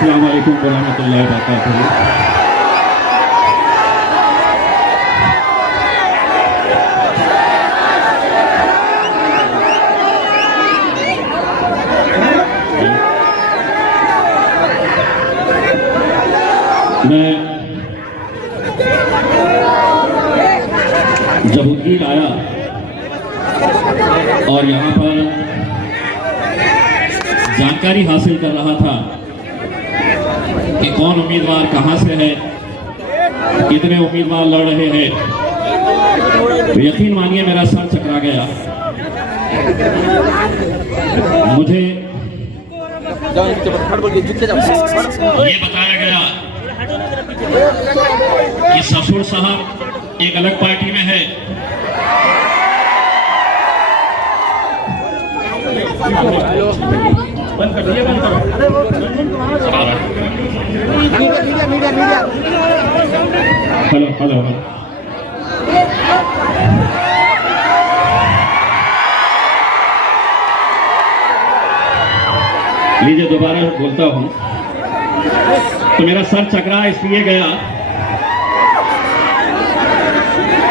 अस्सलाम वालेकुम रहमतुल्लाहि व बरकातुहू। मैं जब उद्गीर आया और यहाँ पर जानकारी हासिल कर रहा था कि कौन उम्मीदवार कहाँ से है, कितने उम्मीदवार लड़ रहे हैं, तो यकीन मानिए मेरा सर चकरा गया। मुझे ये बताया गया कि ससुर साहब एक अलग पार्टी में है, हेलो हेलो लीजिए दोबारा बोलता हूं। तो मेरा सर चकरा इसलिए गया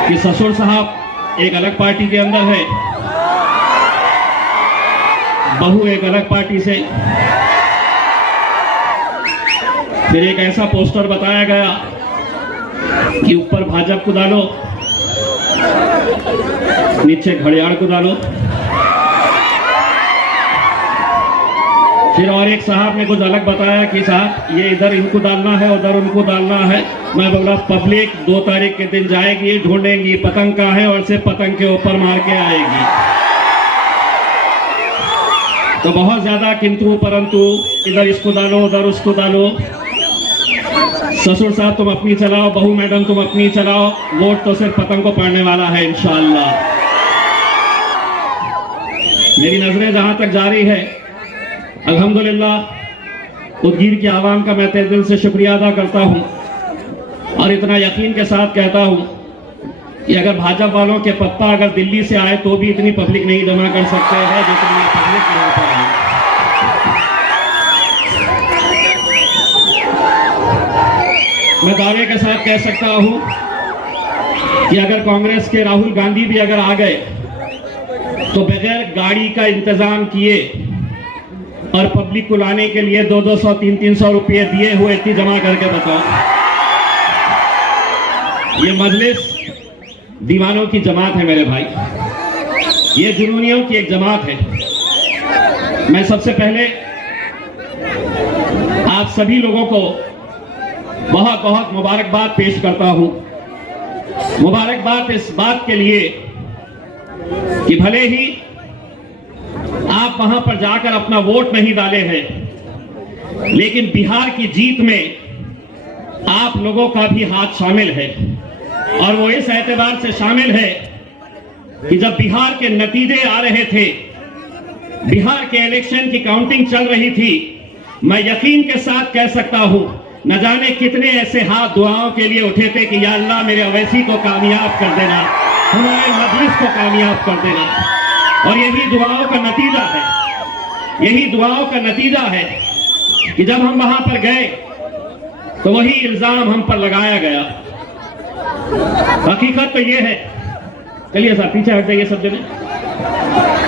कि ससुर साहब एक अलग पार्टी के अंदर है, बहू एक अलग पार्टी से। फिर एक ऐसा पोस्टर बताया गया कि ऊपर भाजपा को डालो, नीचे घड़ियाल को डालो। फिर और एक साहब ने कुछ अलग बताया कि साहब ये इधर इनको डालना है, उधर उनको डालना है। मैं बोला पब्लिक 2 तारीख के दिन जाएगी, ढूंढेंगी पतंग का है और सिर्फ पतंग के ऊपर मार के आएगी। तो बहुत ज्यादा किंतु परंतु, इधर इसको डालो उधर उसको डालो। ससुर साहब तुम अपनी चलाओ, बहू मैडम तुम अपनी चलाओ, वोट तो सिर्फ पतंग को पड़ने वाला है इंशाअल्लाह। मेरी नजरें जहां तक जारी है, अल्हम्दुलिल्लाह उद्गीर की आवाम का मैं तहे दिल से शुक्रिया अदा करता हूं और इतना यकीन के साथ कहता हूं कि अगर भाजपा वालों के पप्पा अगर दिल्ली से आए तो भी इतनी पब्लिक नहीं जमा कर सकते हैं जितनी पब्लिक यहाँ पर है। मैं दावे के साथ कह सकता हूं कि अगर कांग्रेस के राहुल गांधी भी अगर आ गए तो बगैर गाड़ी का इंतजाम किए और पब्लिक को लाने के लिए 200, 300 रुपये दिए हुए इतनी जमा करके बताओ। ये मजलिस दीवानों की जमात है मेरे भाई, ये जुनूनियों की एक जमात है। मैं सबसे पहले आप सभी लोगों को बहुत बहुत मुबारकबाद पेश करता हूं। मुबारकबाद इस बात के लिए कि भले ही आप वहां पर जाकर अपना वोट नहीं डाले हैं, लेकिन बिहार की जीत में आप लोगों का भी हाथ शामिल है। और वो इस एतबार से शामिल है कि जब बिहार के नतीजे आ रहे थे, बिहार के इलेक्शन की काउंटिंग चल रही थी, मैं यकीन के साथ कह सकता हूं न जाने कितने ऐसे हाथ दुआओं के लिए उठे थे कि या अल्लाह मेरे अवैसी को कामयाब कर देना, हमारे मजलिस को कामयाब कर देना। और यही दुआओं का नतीजा है, यही दुआओं का नतीजा है कि जब हम वहां पर गए तो वही इल्जाम हम पर लगाया गया। हकीकत तो ये है, चलिए साहब पीछे हट जाइए सब जने,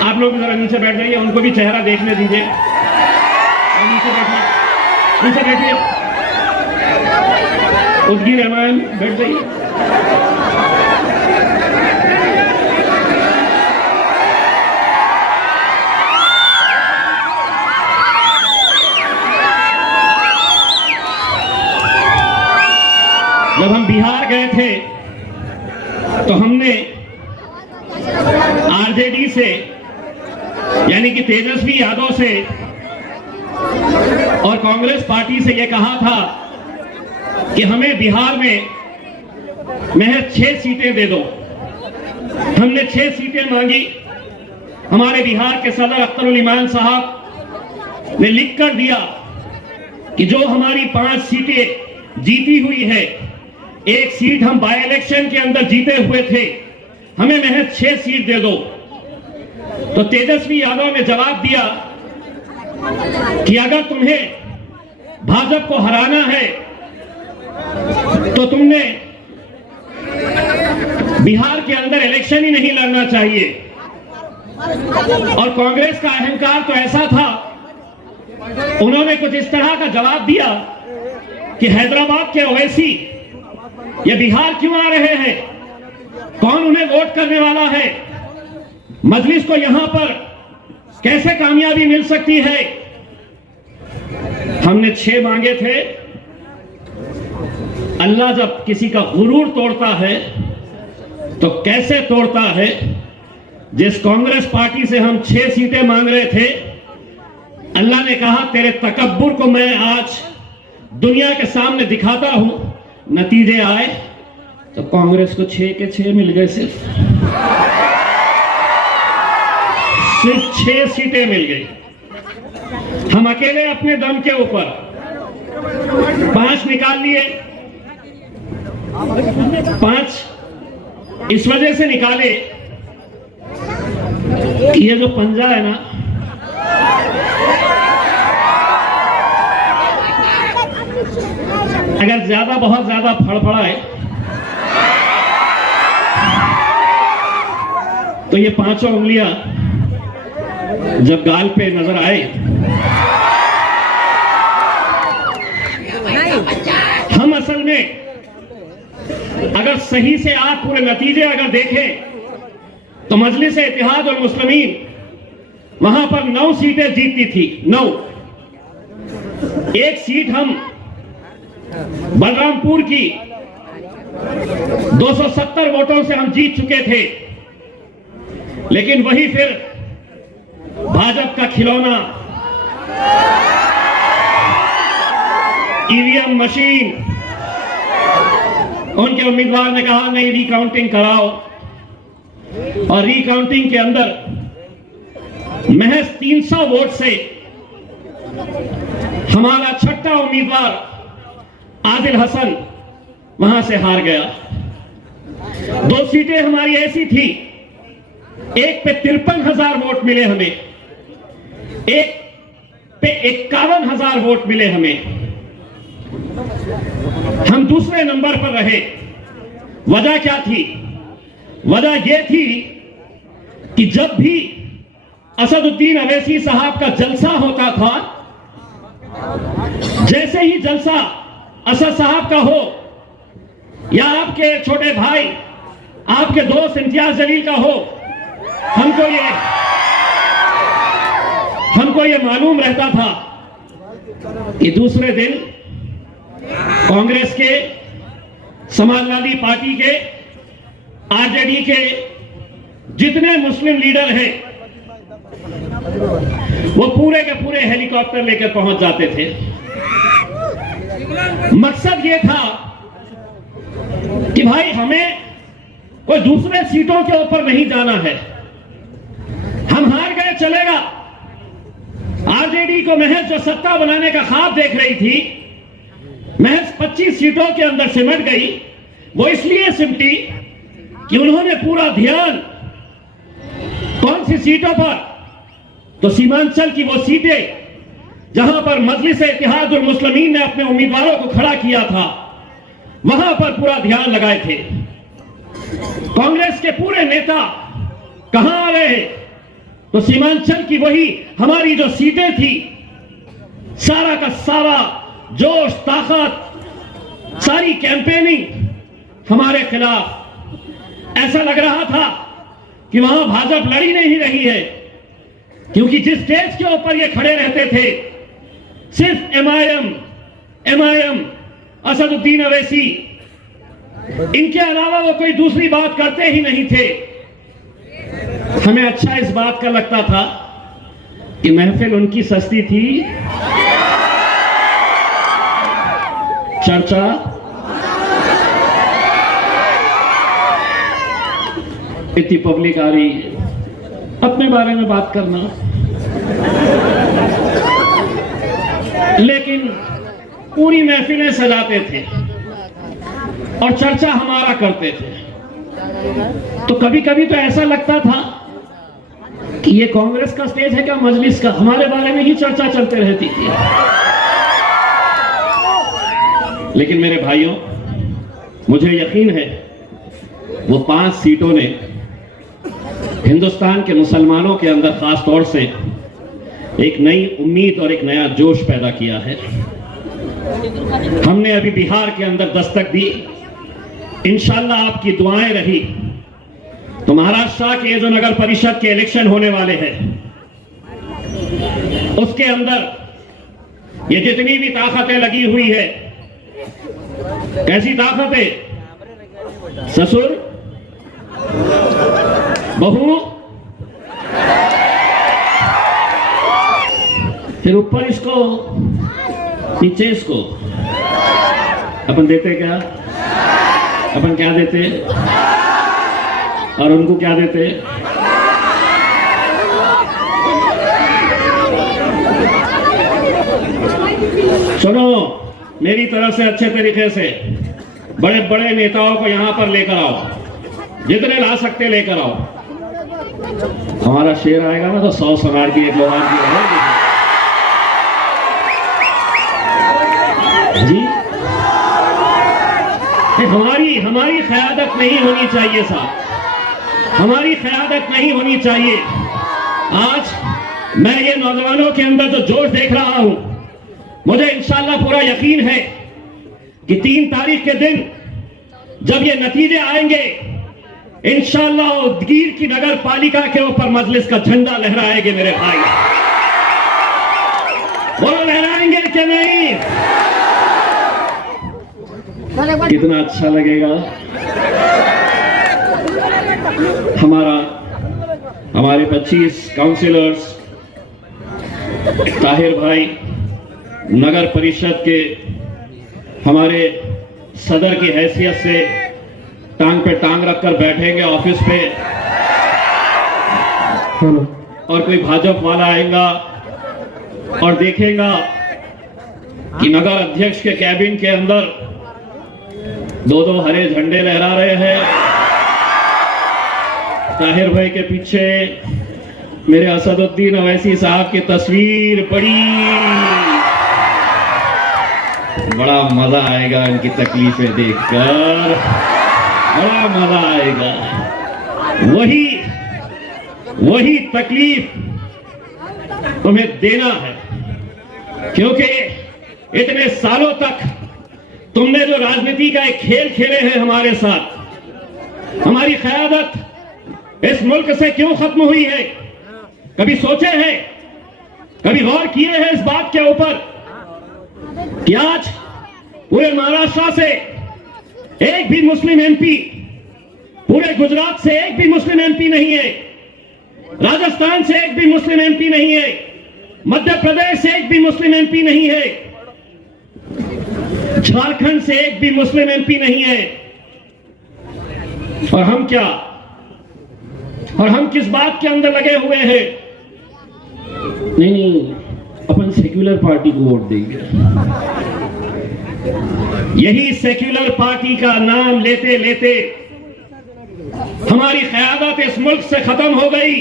आप लोग जरा नीचे बैठ जाइए, उनको भी चेहरा देखने दीजिए। नीचे बैठिए, नीचे बैठिए, उद्गीर रहमान बैठ जाइए। जब हम बिहार गए थे तो हमने आरजेडी से यानी कि तेजस्वी यादव से और कांग्रेस पार्टी से यह कहा था कि हमें बिहार में महज 6 सीटें दे दो। हमने 6 सीटें मांगी। हमारे बिहार के सदर अख्तरुल ईमान साहब ने लिख कर दिया कि जो हमारी 5 सीटें जीती हुई है, 1 सीट हम बाय इलेक्शन के अंदर जीते हुए थे, हमें महज 6 सीट दे दो। तो तेजस्वी यादव ने जवाब दिया कि अगर तुम्हें भाजपा को हराना है तो तुमने बिहार के अंदर इलेक्शन ही नहीं लड़ना चाहिए। और कांग्रेस का अहंकार तो ऐसा था, उन्होंने कुछ इस तरह का जवाब दिया कि हैदराबाद के ओवैसी ये बिहार क्यों आ रहे हैं, कौन उन्हें वोट करने वाला है, मजलिस को यहां पर कैसे कामयाबी मिल सकती है। हमने 6 मांगे थे। अल्लाह जब किसी का गुरूर तोड़ता है तो कैसे तोड़ता है। जिस कांग्रेस पार्टी से हम 6 सीटें मांग रहे थे, अल्लाह ने कहा तेरे तकब्बुर को मैं आज दुनिया के सामने दिखाता हूं। नतीजे आए तो कांग्रेस को 6 के 6 मिल गए, सिर्फ 6 सीटें मिल गई। हम अकेले अपने दम के ऊपर 5 निकाल लिए। 5 इस वजह से निकाले कि ये जो पंजा है ना, अगर बहुत ज्यादा फड़फड़ाए तो ये 5 उंगलियां जब गाल पे नजर आए, हम असल में अगर सही से आप पूरे नतीजे अगर देखें तो मजलिस इत्तेहाद और मुस्लिमीन वहां पर 9 सीटें जीतती थी। 9। 1 सीट हम बलरामपुर की 270 वोटों से हम जीत चुके थे, लेकिन वही फिर भाजपा का खिलौना ईवीएम मशीन, उनके उम्मीदवार ने कहा नहीं रिकाउंटिंग कराओ, और रिकाउंटिंग के अंदर महज 300 वोट से हमारा छठा उम्मीदवार आदिल हसन वहां से हार गया। 2 सीटें हमारी ऐसी थी, एक पे 53,000 वोट मिले हमें, एक पे 51,000 वोट मिले हमें। हम दूसरे नंबर पर रहे। वजह क्या थी? वजह यह थी कि जब भी असदुद्दीन अवैसी साहब का जलसा होता था, जैसे ही जलसा असद साहब का हो या आपके छोटे भाई, आपके दोस्त इम्तियाज जलील का हो, हमको ये मालूम रहता था कि दूसरे दिन कांग्रेस के, समाजवादी पार्टी के, आरजेडी के जितने मुस्लिम लीडर हैं वो पूरे के पूरे हेलीकॉप्टर लेकर पहुंच जाते थे। मकसद ये था कि भाई हमें कोई दूसरे सीटों के ऊपर नहीं जाना है, हम हार गए चलेगा। आरजेडी को महज जो सत्ता बनाने का ख्वाब देख रही थी, महज 25 सीटों के अंदर सिमट गई। वो इसलिए सिमटी कि उन्होंने पूरा ध्यान कौन सी सीटों पर, तो सीमांचल की वो सीटें जहां पर मजलिस इत्तेहाद और मुस्लिमीन ने अपने उम्मीदवारों को खड़ा किया था, वहां पर पूरा ध्यान लगाए थे। कांग्रेस के पूरे नेता कहां आ रहे, तो सीमांचल की वही हमारी जो सीटें थी, सारा का सारा जोश, ताकत, सारी कैंपेनिंग हमारे खिलाफ। ऐसा लग रहा था कि वहां भाजपा लड़ी नहीं रही है, क्योंकि जिस स्टेज के ऊपर ये खड़े रहते थे, सिर्फ एमआईएम, असदुद्दीन अवैसी, इनके अलावा वो कोई दूसरी बात करते ही नहीं थे। हमें अच्छा इस बात का लगता था कि महफिल उनकी सस्ती थी, चर्चा इतनी पब्लिक आ रही है, अपने बारे में बात करना, लेकिन पूरी महफिलें सजाते थे और चर्चा हमारा करते थे। तो कभी कभी तो ऐसा लगता था कि ये कांग्रेस का स्टेज है क्या, मजलिस का, हमारे बारे में ही चर्चा चलते रहती थी। लेकिन मेरे भाइयों, मुझे यकीन है वो 5 सीटों ने हिंदुस्तान के मुसलमानों के अंदर खास तौर से एक नई उम्मीद और एक नया जोश पैदा किया है। हमने अभी बिहार के अंदर दस्तक दी, इंशाअल्लाह आपकी दुआएं रही तो महाराष्ट्र के जो नगर परिषद के इलेक्शन होने वाले हैं उसके अंदर ये जितनी भी ताकतें लगी हुई है, कैसी ताकतें, ससुर बहू, फिर ऊपर इसको नीचे इसको, अपन देते क्या, अपन क्या देते और उनको क्या देते। सुनो, मेरी तरफ से अच्छे तरीके से बड़े बड़े नेताओं को यहां पर लेकर आओ, जितने ला सकते लेकर आओ। हमारा शेर आएगा ना तो 100 सवार की एक लोहार की जी। हमारी क़यादत नहीं होनी चाहिए साहब, हमारी क़यादत नहीं होनी चाहिए। आज मैं ये नौजवानों के अंदर जो जोश देख रहा हूं, मुझे इंशाअल्लाह पूरा यकीन है कि 3 तारीख के दिन जब ये नतीजे आएंगे, इंशाअल्लाह उदगीर की नगर पालिका के ऊपर मजलिस का झंडा लहराएंगे मेरे भाई। वो लहराएंगे कि नहीं? कितना अच्छा लगेगा। हमारे 25 काउंसिलर्स, ताहिर भाई, नगर परिषद के हमारे सदर की हैसियत से टांग पे टांग रखकर बैठेंगे ऑफिस पे, और कोई भाजपा वाला आएगा और देखेगा कि नगर अध्यक्ष के कैबिन के अंदर 2-2 हरे झंडे लहरा रहे हैं। ताहिर भाई के पीछे मेरे असदुद्दीन अवैसी साहब की तस्वीर पड़ी। बड़ा मजा आएगा इनकी तकलीफें देखकर, बड़ा मजा आएगा। वही तकलीफ तुम्हें देना है, क्योंकि इतने सालों तक तुमने जो राजनीति का एक खेल खेले हैं हमारे साथ, हमारी क़यादत इस मुल्क से क्यों खत्म हुई है? कभी सोचे हैं, कभी गौर किए हैं इस बात के ऊपर कि आज पूरे महाराष्ट्र से एक भी मुस्लिम एमपी, पूरे गुजरात से एक भी मुस्लिम एमपी नहीं है, राजस्थान से एक भी मुस्लिम एमपी नहीं है, मध्य प्रदेश से एक भी मुस्लिम एमपी नहीं है, झारखंड से एक भी मुस्लिम एमपी नहीं है। और हम क्या, और हम किस बात के अंदर लगे हुए हैं? नहीं, अपन सेक्युलर पार्टी को वोट देंगे। यही सेक्युलर पार्टी का नाम लेते लेते हमारी क़यादत इस मुल्क से खत्म हो गई।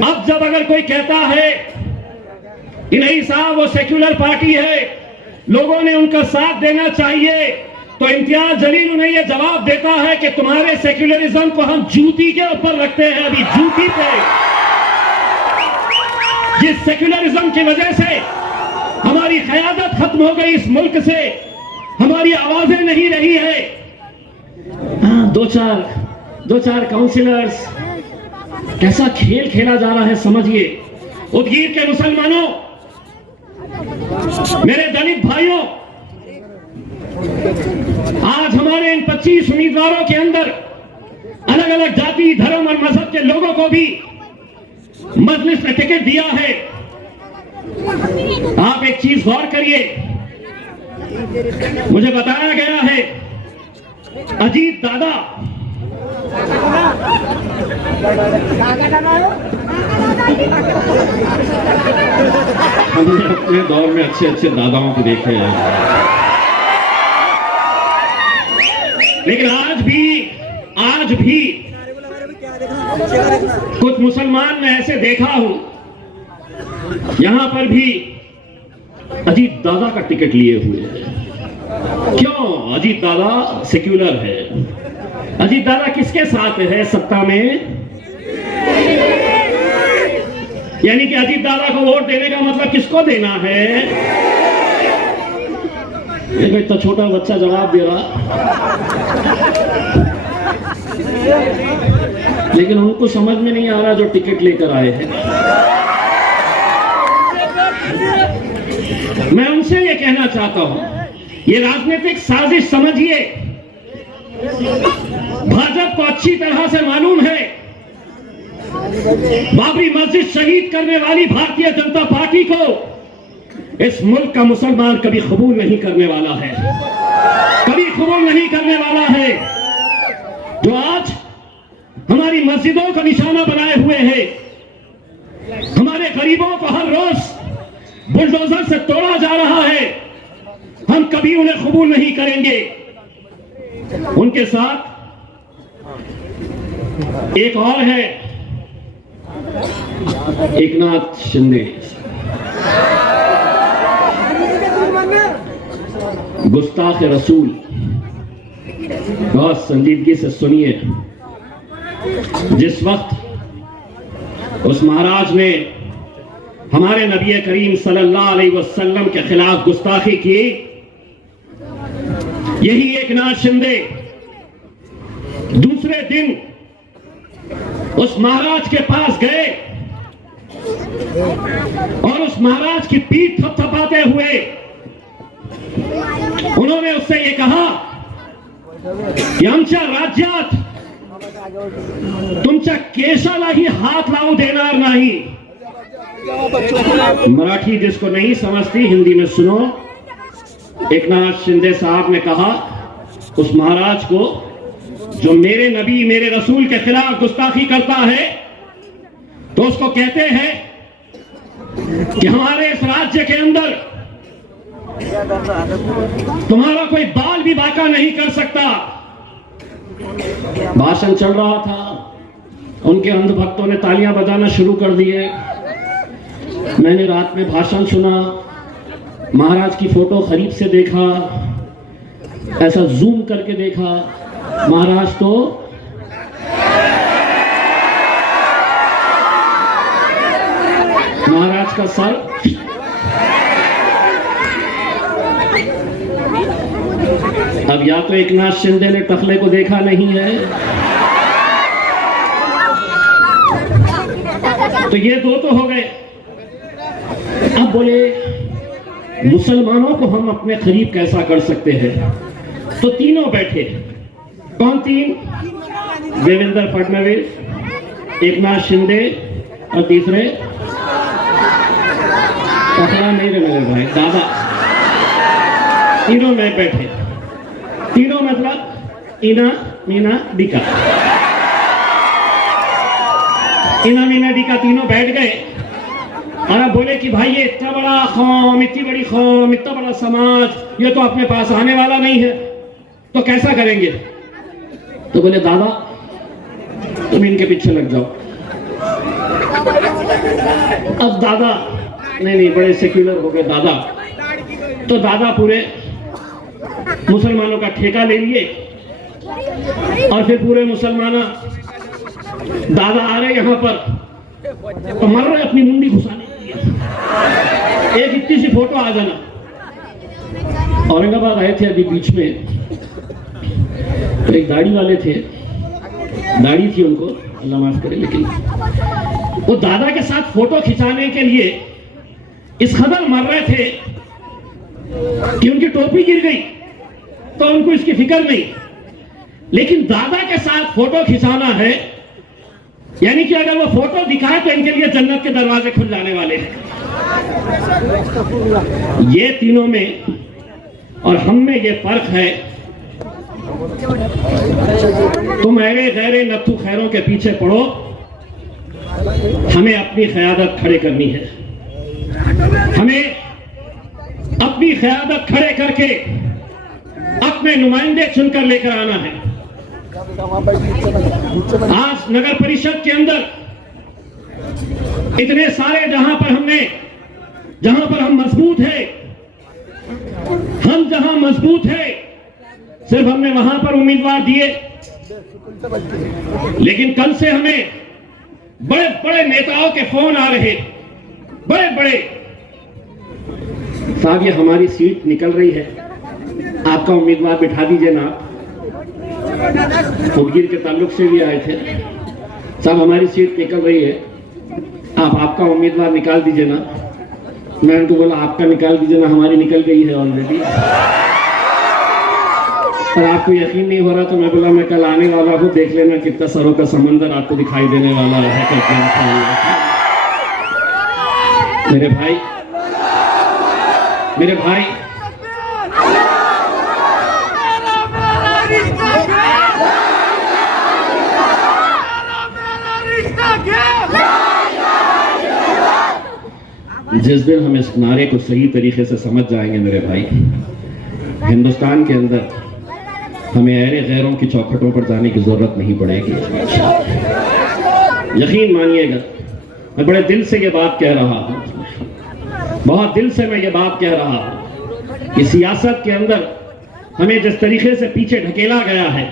अब जब अगर कोई कहता है कि नहीं साहब वो सेक्युलर पार्टी है, लोगों ने उनका साथ देना चाहिए, तो इम्तियाज जलील उन्हें यह जवाब देता है कि तुम्हारे सेक्युलरिज्म को हम जूती के ऊपर रखते हैं, अभी जूती पे। जिस सेक्युलरिज्म की वजह से हमारी क़यादत खत्म हो गई इस मुल्क से, हमारी आवाजें नहीं रही है। दो चार काउंसिलर्स, कैसा खेल खेला जा रहा है समझिए। उदगीर के मुसलमानों, मेरे दलित भाइयों, आज हमारे इन 25 उम्मीदवारों के अंदर अलग अलग जाति, धर्म और मजहब के लोगों को भी मजलिस ने टिकट दिया है। आप एक चीज गौर करिए, मुझे बताया गया है अजीत दादा हमने अपने दौर में अच्छे अच्छे दादाओं को देखे हैं, लेकिन आज भी कुछ मुसलमान मैं ऐसे देखा हूं, यहां पर भी अजीत दादा का टिकट लिए हुए हैं। क्यों? अजीत दादा सेक्युलर है। अजीत दादा किसके साथ है सत्ता में? यानी कि अजीत दादा को वोट देने का मतलब किसको देना है? एक इतना छोटा बच्चा जवाब दे रहा, लेकिन उनको समझ में नहीं आ रहा जो टिकट लेकर आए हैं। मैं उनसे ये कहना चाहता हूं, ये राजनीतिक साजिश समझिए। भाजपा को अच्छी तरह से मालूम है बाबरी मस्जिद शहीद करने वाली भारतीय जनता पार्टी को इस मुल्क का मुसलमान कभी कबूल नहीं करने वाला है, कभी कबूल नहीं करने वाला है। जो आज हमारी मस्जिदों का निशाना बनाए हुए हैं, हमारे गरीबों को हर रोज बुलडोजर से तोड़ा जा रहा है, हम कभी उन्हें कबूल नहीं करेंगे। उनके साथ एक और है, एकनाथ शिंदे। गुस्ताख रसूल, बहुत संजीदगी से सुनिए। जिस वक्त उस महाराज ने हमारे नबी करीम सल्लल्लाहु अलैहि वसल्लम के खिलाफ गुस्ताखी की, यही एकनाथ शिंदे दूसरे दिन उस महाराज के पास गए और उस महाराज की पीठ थपथपाते हुए उन्होंने उससे ये कहा की आमच्या राज्यात तुमच्या केशालाही हाथ लावू देणार नहीं। मराठी जिसको नहीं समझती हिंदी में सुनो। एकनाथ शिंदे साहब ने कहा उस महाराज को जो मेरे नबी मेरे रसूल के खिलाफ गुस्ताखी करता है, तो उसको कहते हैं कि हमारे इस राज्य के अंदर तुम्हारा कोई बाल भी बाका नहीं कर सकता। भाषण चल रहा था, उनके अंधभक्तों ने तालियां बजाना शुरू कर दिए। मैंने रात में भाषण सुना, महाराज की फोटो करीब से देखा, ऐसा जूम करके देखा, महाराज तो महाराज का सर अब या तो एकनाथ शिंदे ने टखले को देखा नहीं है, तो ये दो तो हो गए। अब बोले मुसलमानों को हम अपने करीब कैसा कर सकते हैं, तो तीनों बैठे। कौन तीन? देवेंद्र फडणवीस, एकनाथ शिंदे और तीसरे पकड़ा नहीं रहे मेरे भाई, दादा। तीनों में बैठे, तीनों मतलब इना मीना दिका, इना मीना दिका तीनों बैठ गए और अब बोले कि भाई ये इतना बड़ा कौम, इतनी बड़ी कौम, इतना बड़ा समाज, ये तो अपने पास आने वाला नहीं है, तो कैसा करेंगे? तो बोले दादा तुम इनके पीछे लग जाओ। अब दादा नहीं बड़े सेक्युलर हो गए दादा, तो दादा पूरे मुसलमानों का ठेका ले लिए और फिर पूरे मुसलमान दादा आ रहे यहाँ पर तो मर रहे अपनी मुंडी घुसाने के लिए। एक इतनी सी फोटो आ जाना। औरंगाबाद आए थे अभी बीच में, तो एक दाढ़ी वाले थे, दाढ़ी थी उनको, अल्लाह माफ करे, लेकिन वो दादा के साथ फोटो खिंचाने के लिए इस कदर मर रहे थे कि उनकी टोपी गिर गई, तो उनको इसकी फिक्र नहीं। लेकिन दादा के साथ फोटो खिंचाना है, यानी कि अगर वो फोटो दिखाए तो इनके लिए जन्नत के दरवाजे खुल जाने वाले हैं। ये तीनों में और हम में ये फर्क है, तुम ऐरे गैरे नत्थु खैरों के पीछे पड़ो, हमें अपनी क़यादत खड़े करनी है। हमें अपनी क़यादत खड़े करके अपने नुमाइंदे चुनकर लेकर आना है। आज नगर परिषद के अंदर इतने सारे जहां पर हम मजबूत है, हम जहां मजबूत है सिर्फ हमने वहां पर उम्मीदवार दिए, लेकिन कल से हमें बड़े बड़े नेताओं के फोन आ रहे, बड़े बड़े, साहब ये हमारी सीट निकल रही है, आपका उम्मीदवार बिठा दीजिए ना। उदगीर के ताल्लुक से भी आए थे, साहब हमारी सीट निकल रही है, आप आपका उम्मीदवार निकाल दीजिए ना। मैं उनको बोला आपका निकाल दीजिए ना, हमारी निकल गई है ऑलरेडी। पर आपको यकीन नहीं हो रहा तो मैं बोला मैं कल आने वाला हूँ, देख लेना कितना सरों का समंदर आपको दिखाई देने वाला है करके। मेरे भाई, मेरे भाई, जिस दिन हम इस नारे को सही तरीके से समझ जाएंगे मेरे भाई, हिंदुस्तान के अंदर हमें ऐरे गैरों की चौखटों पर जाने की जरूरत नहीं पड़ेगी। यकीन मानिएगा, मैं बड़े दिल से ये बात कह रहा हूं, बहुत दिल से मैं ये बात कह रहा हूं कि सियासत के अंदर हमें जिस तरीके से पीछे ढकेला गया है,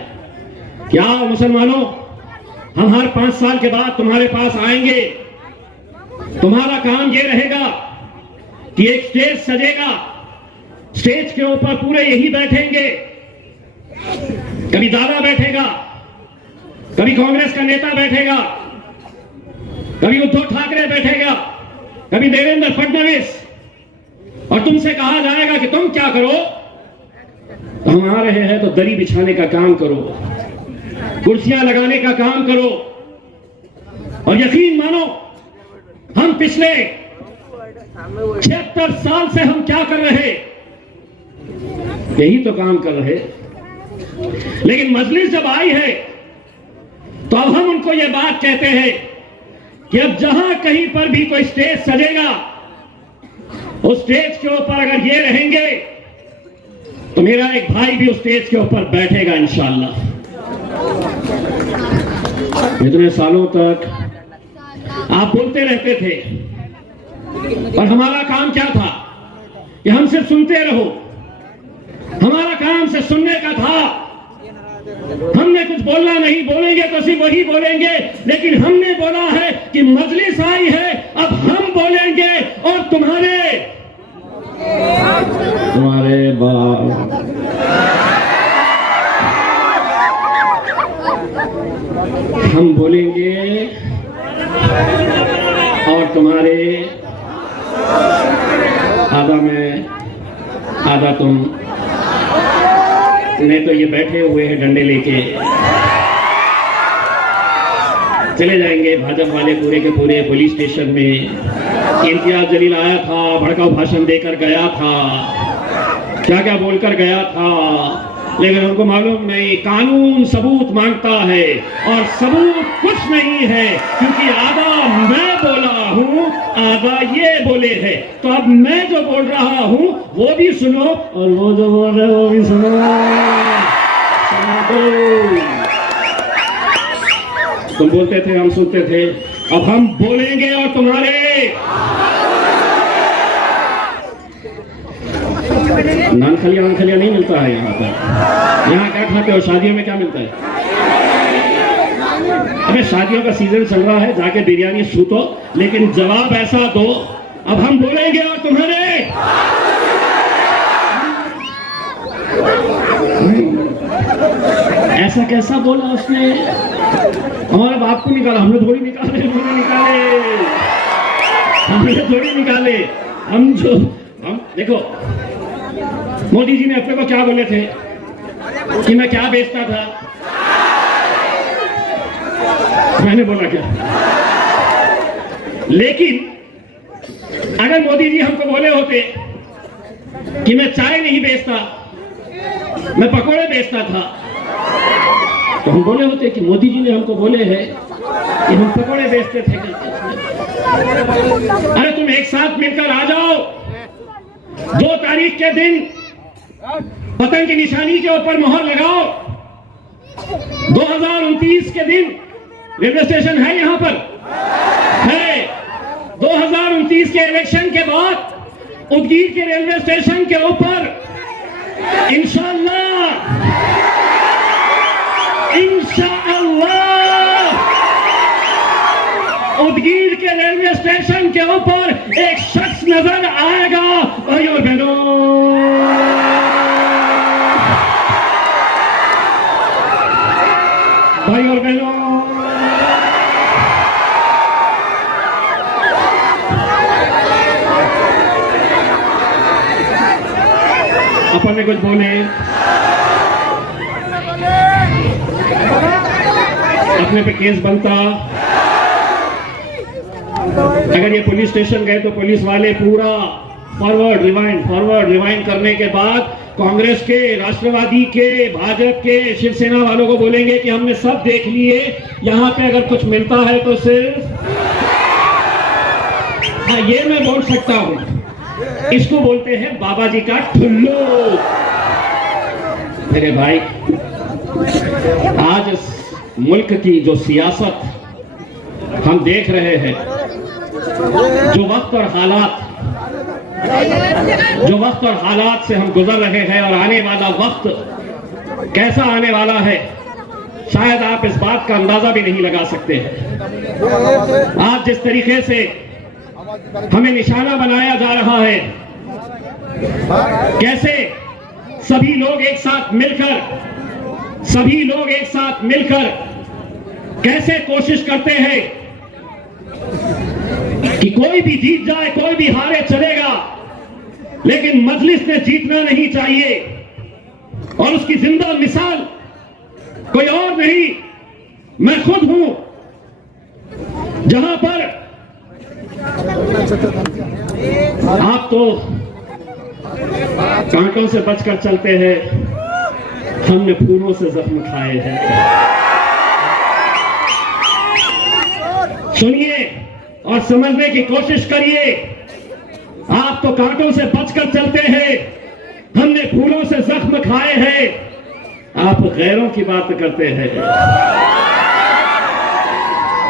क्या मुसलमानों हम हर 5 साल के बाद तुम्हारे पास आएंगे, तुम्हारा काम ये रहेगा कि एक स्टेज सजेगा, स्टेज के ऊपर पूरे यही बैठेंगे, कभी दादा बैठेगा, कभी कांग्रेस का नेता बैठेगा, कभी उद्धव ठाकरे बैठेगा, कभी देवेंद्र फडणवीस, और तुमसे कहा जाएगा कि तुम क्या करो, तो हम आ रहे हैं तो दरी बिछाने का काम करो, कुर्सियां लगाने का काम करो। और यकीन मानो हम पिछले 76 साल से हम क्या कर रहे, यही तो काम कर रहे। लेकिन मजलिस जब आई है तो अब हम उनको ये बात कहते हैं कि अब जहां कहीं पर भी कोई स्टेज सजेगा, उस स्टेज के ऊपर अगर ये रहेंगे तो मेरा एक भाई भी उस स्टेज के ऊपर बैठेगा इंशाअल्लाह। इतने सालों तक आप बोलते रहते थे, और हमारा काम क्या था कि हम सिर्फ सुनते रहो, हमारा काम सिर्फ सुनने का था। हमने कुछ बोलना नहीं, बोलेंगे तो सिर्फ वही बोलेंगे, लेकिन हमने बोला है कि मजलिस आई है, अब हम बोलेंगे और तुम्हारे बाप हम बोलेंगे और तुम्हारे आधा मैं आधा तुम, नहीं तो ये बैठे हुए हैं डंडे लेके, चले जाएंगे भाजपा वाले पूरे के पूरे पुलिस स्टेशन में। इम्तियाज जलील आया था, भड़काऊ भाषण देकर गया था, क्या क्या बोलकर गया था, लेकिन उनको मालूम नहीं कानून सबूत मांगता है और सबूत कुछ नहीं है, क्योंकि आधा मैं बोला हूं, आधा ये बोले हैं। तो अब मैं जो बोल रहा हूं वो भी सुनो और वो जो बोल रहे वो भी सुनो। तुम बोलते थे, हम सुनते थे, अब हम बोलेंगे और तुम्हारे नान खलिया नहीं मिलता है यहाँ पर। यहाँ क्या खाते हो, शादियों में क्या मिलता है? अबे शादियों का सीजन चल रहा है, जाके बिरयानी सूतो, लेकिन जवाब ऐसा दो, अब हम बोलेंगे और तुम्हारे। ऐसा कैसा बोला उसने? हमारे बाप को निकाला, हमने थोड़ी निकाले, हमने थोड़ी निकाले। हम देखो, मोदी जी ने अपने को क्या बोले थे कि मैं क्या बेचता था, मैंने बोला क्या? लेकिन अगर मोदी जी हमको बोले होते कि मैं चाय नहीं बेचता, मैं पकोड़े बेचता था, तो हम बोले होते कि मोदी जी ने हमको बोले हैं कि हम पकोड़े बेचते थे। अरे तुम एक साथ मिलकर आ जाओ, 2 तारीख के दिन पतंग की निशानी के ऊपर मोहर लगाओ। 2029 के दिन रेलवे स्टेशन है यहाँ पर, है 2029 के इलेक्शन के बाद उदगीर के रेलवे स्टेशन के ऊपर इंशाअल्लाह इंशाअल्लाह उदगीर के रेलवे स्टेशन के ऊपर एक शख्स नजर आएगा। भाइयों और बहनों, भाइयों और बहनों, अपन ने कुछ बोले, अपने पे केस बनता। अगर ये पुलिस स्टेशन गए तो पुलिस वाले पूरा फॉरवर्ड रिवाइंड करने के बाद कांग्रेस के, राष्ट्रवादी के, भाजपा के, शिवसेना वालों को बोलेंगे कि हमने सब देख लिए, यहां पे अगर कुछ मिलता है तो सिर्फ हाँ, ये मैं बोल सकता हूं, इसको बोलते हैं बाबा जी का ठुल्लू। मेरे भाई, आज इस मुल्क की जो सियासत हम देख रहे हैं, जो वक्त और हालात से हम गुजर रहे हैं, और आने वाला वक्त कैसा आने वाला है, शायद आप इस बात का अंदाजा भी नहीं लगा सकते हैं। आज जिस तरीके से हमें निशाना बनाया जा रहा है, कैसे सभी लोग एक साथ मिलकर कैसे कोशिश करते हैं कि कोई भी जीत जाए, कोई भी हारे, चलेगा, लेकिन मजलिस ने जीतना नहीं चाहिए। और उसकी जिंदा मिसाल कोई और नहीं, मैं खुद हूं, जहां पर आप तो कांटों से बचकर चलते हैं, हमने फूलों से जख्म खाए हैं। सुनिए और समझने की कोशिश करिए, आप तो कांटों से बचकर चलते हैं, हमने फूलों से जख्म खाए हैं। आप गैरों की बात करते हैं,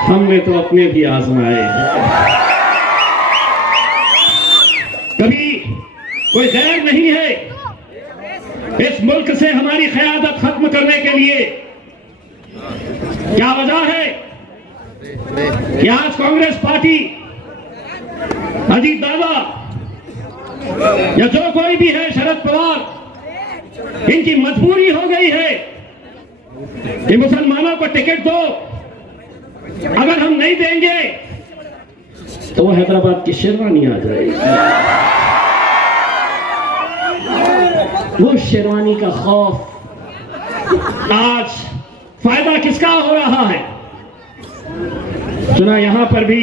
हमने तो अपने भी आजमाए हैं। कभी कोई गैर नहीं है इस मुल्क से हमारी क़यादत खत्म करने के लिए। क्या वजह है कि आज कांग्रेस पार्टी, अजीत दादा या जो कोई भी है, शरद पवार, इनकी मजबूरी हो गई है कि मुसलमानों को टिकट दो, अगर हम नहीं देंगे तो वो हैदराबाद की शेरवानी आ जाएगी। वो शेरवानी का खौफ आज फायदा किसका हो रहा है? सुना, यहां पर भी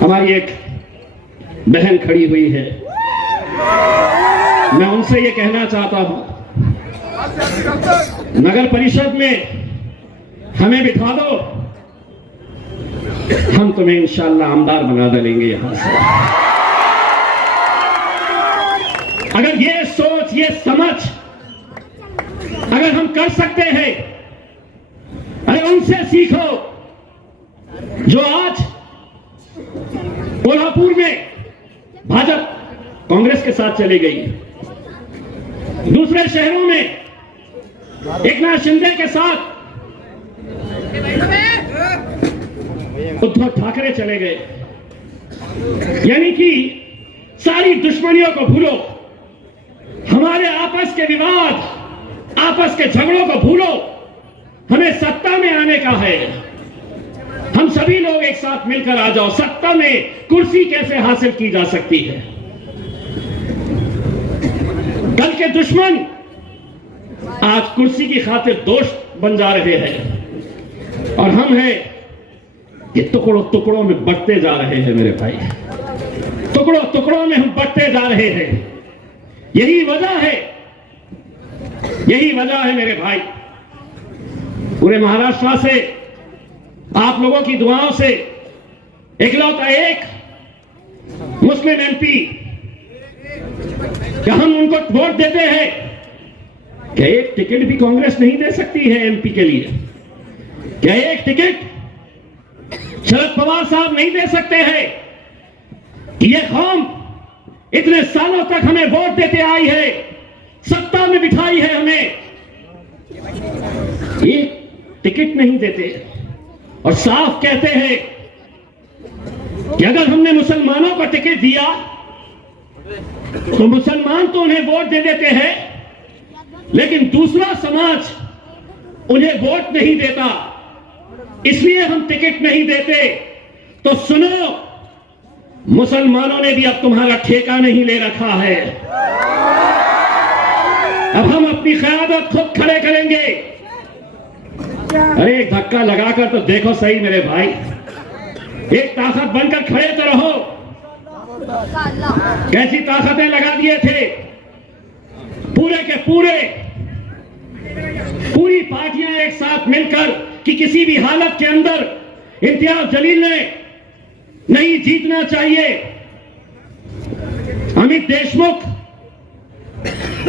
हमारी एक बहन खड़ी हुई है, मैं उनसे ये कहना चाहता हूं, नगर परिषद में हमें बिठा दो, हम तुम्हें इंशाअल्लाह आमदार बना डालेंगे यहां से। अगर ये सोच, ये समझ अगर हम कर सकते हैं, अरे उनसे सीखो जो आज कोल्हापुर में भाजपा कांग्रेस के साथ चली गई, दूसरे शहरों में एकनाथ शिंदे के साथ उद्धव ठाकरे चले गए। यानी कि सारी दुश्मनियों को भूलो, हमारे आपस के विवाद, आपस के झगड़ों को भूलो, हमें सत्ता में आने का है। हम सभी लोग एक साथ मिलकर आ जाओ। सत्ता में कुर्सी कैसे हासिल की जा सकती है? कल के दुश्मन आज कुर्सी की खातिर दोस्त बन जा रहे हैं, और हम हैं ये टुकड़ों टुकड़ों में बंटते जा रहे हैं। मेरे भाई, टुकड़ों टुकड़ों में हम बंटते जा रहे हैं। यही वजह है मेरे भाई, पूरे महाराष्ट्र से आप लोगों की दुआओं से इकलौता एक मुस्लिम एमपी, क्या हम उनको वोट देते हैं? क्या एक टिकट भी कांग्रेस नहीं दे सकती है एमपी के लिए? क्या एक टिकट शरद पवार साहब नहीं दे सकते हैं कि ये कौम इतने सालों तक हमें वोट देते आई है, सत्ता में बिठाई है हमें, एक टिकट नहीं देते और साफ कहते हैं कि अगर हमने मुसलमानों को टिकट दिया तो मुसलमान तो उन्हें वोट दे देते हैं, लेकिन दूसरा समाज उन्हें वोट नहीं देता, इसलिए हम टिकट नहीं देते। तो सुनो, मुसलमानों ने भी अब तुम्हारा ठेका नहीं ले रखा है। अब हम अपनी क़यादत खुद खड़े करेंगे। अरे एक धक्का लगाकर तो देखो सही मेरे भाई, एक ताकत बनकर खड़े तो रहो। कैसी ताकतें लगा दिए थे, पूरे के पूरी पार्टियां एक साथ मिलकर कि किसी भी हालत के अंदर इम्तियाज जलील ने नहीं जीतना चाहिए। अमित देशमुख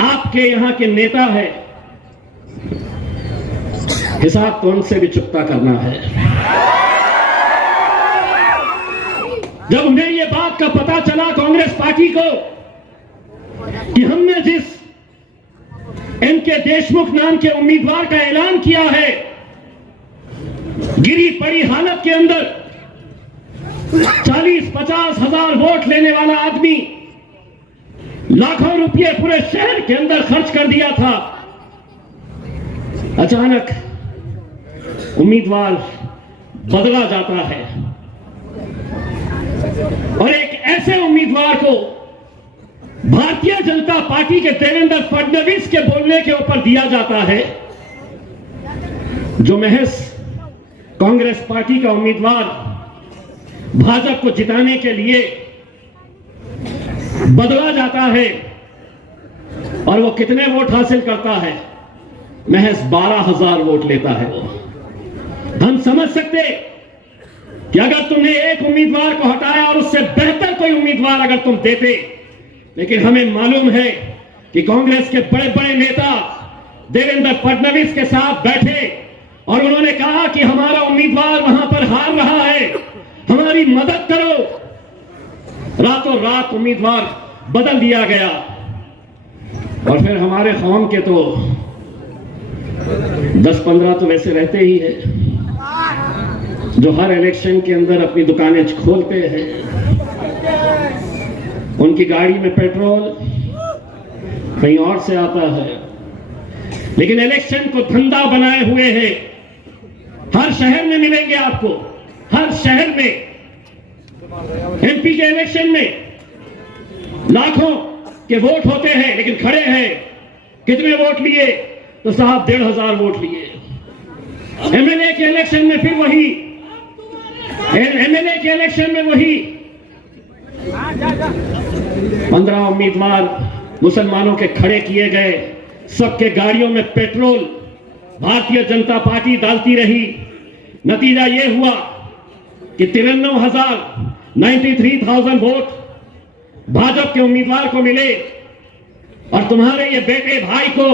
आपके यहां के नेता है, हिसाब तो उनसे भी चुकता करना है। जब उन्हें यह बात का पता चला कांग्रेस पार्टी को कि हमने जिस एनके देशमुख नाम के उम्मीदवार का ऐलान किया है, गिरी पड़ी हालत के अंदर 40-50 हजार वोट लेने वाला आदमी लाखों रुपए पूरे शहर के अंदर खर्च कर दिया था, अचानक उम्मीदवार बदला जाता है और एक ऐसे उम्मीदवार को भारतीय जनता पार्टी के देवेंद्र फडणवीस के बोलने के ऊपर दिया जाता है, जो महज कांग्रेस पार्टी का उम्मीदवार भाजपा को जिताने के लिए बदला जाता है। और वो कितने वोट हासिल करता है? महज 12,000 वोट लेता है वो। हम समझ सकते कि अगर तुमने एक उम्मीदवार को हटाया और उससे बेहतर कोई उम्मीदवार अगर तुम देते, लेकिन हमें मालूम है कि कांग्रेस के बड़े बड़े नेता देवेंद्र फडणवीस के साथ बैठे और उन्होंने कहा कि हमारा उम्मीदवार वहां पर हार रहा है, हमारी मदद करो। रातों रात उम्मीदवार बदल दिया गया और फिर हमारे कौम के तो 10-15 तो वैसे रहते ही है जो हर इलेक्शन के अंदर अपनी दुकानें खोलते हैं, उनकी गाड़ी में पेट्रोल कहीं और से आता है, लेकिन इलेक्शन को धंधा बनाए हुए हैं। हर शहर में मिलेंगे आपको, हर शहर में। एमपी के इलेक्शन में लाखों के वोट होते हैं, लेकिन खड़े हैं कितने वोट लिए? तो साहब 1,500 वोट लिए। एमएलए के इलेक्शन में फिर वही, एमएलए के इलेक्शन में वही 15 उम्मीदवार मुसलमानों के खड़े किए गए, सबके गाड़ियों में पेट्रोल भारतीय जनता पार्टी डालती रही। नतीजा यह हुआ कि 93,000 वोट भाजपा के उम्मीदवार को मिले और तुम्हारे ये बेटे भाई को